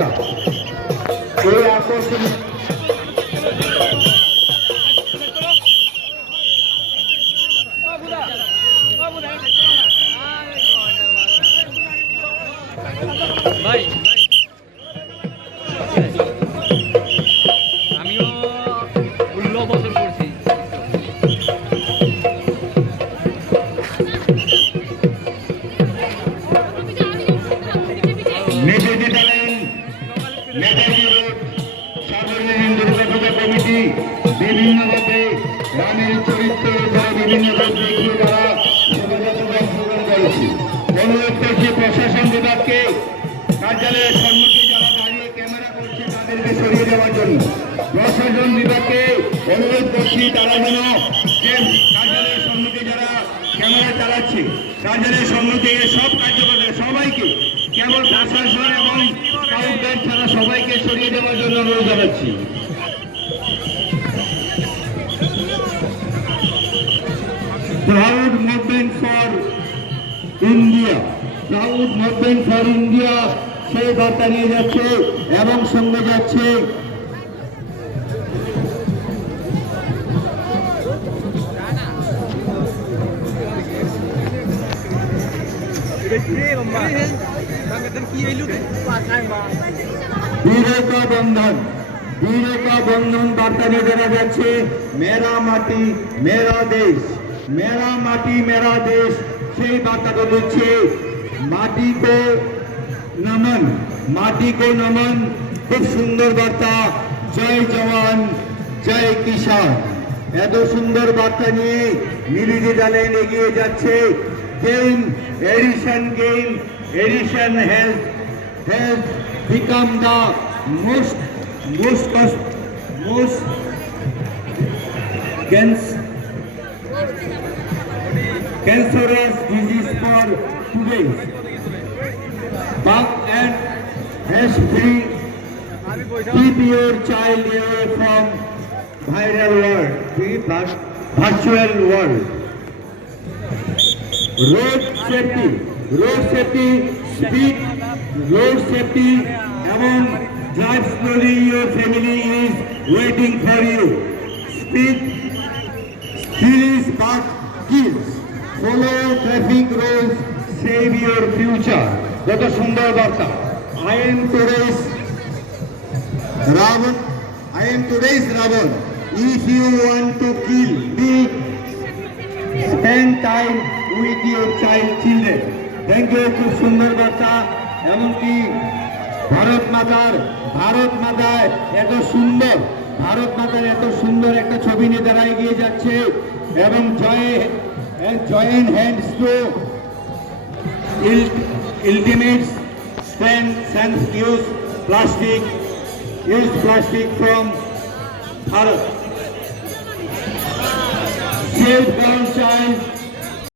বার্তা এই আকর্ষণীয় ভাই আমিও 16 বছর করছি। নেতাজি ট্যালেন্ট নেতাজি রোড সার্বজনীন দুর্গাপূজা কমিটি বিভিন্নভাবে রামের চরিত্রের উপরে বিভিন্ন রূপ দেখিয়ে তারা শোভাযাত্রা অংশগ্রহণ করেছে। অনুরোধ করছি প্রশাসন বিভাগকে কার্যালয়ের সম্মুখে যারা দাঁড়িয়ে ক্যামেরা করছে তাদেরকে সরিয়ে দেওয়ার জন্য। প্রশাসন বিভাগকে অনুরোধ করছি তারা যেন যে কার্যালয়ের সম্মুখে যারা ক্যামেরা চালাচ্ছে কার্যালয়ের সম্মুখে সব কার্যকর্তা সবাইকে কেবল প্রশাসন এবং কাউন্টার ছাড়া সবাইকে সরিয়ে দেওয়ার জন্য অনুরোধ জানাচ্ছি। Proud movement for India, proud movement for India সেই বার্তা নিয়ে যাচ্ছে এবং সঙ্গে যাচ্ছে বীরতা বন্ধন, বীরতা বন্ধন বার্তা নিয়ে জানা যাচ্ছে মেরা মাটি মেরা দেশ, মেরা মাটি মেরা দেশ সেই বার্তাটা দিচ্ছে মাটি কো নমন, মাটি কো নমন। খুব সুন্দর বার্তা, জয় জওয়ান জয় কিষান। এত সুন্দর বার্তা নিয়ে নেতাজি ট্যালেন্ট এগিয়ে যাচ্ছে। Game edition has become the most cancerous disease for today. But and has free keep your child away from viral world, virtual world. Road safety, speed, road safety, among drive slowly, your family is waiting for you. Speed is but kills. Follow traffic rules, save your future. কত সুন্দর বার্তা। I am today's Ravan. If you want to kill me, spend time with your children. Thank you. খুব সুন্দর বার্তা। এমনকি ভারত মাতার এত সুন্দর একটা ছবি নিয়ে তারা এগিয়ে যাচ্ছে এবং join hands to ultimates sense use plastic from Bharat. Save girl child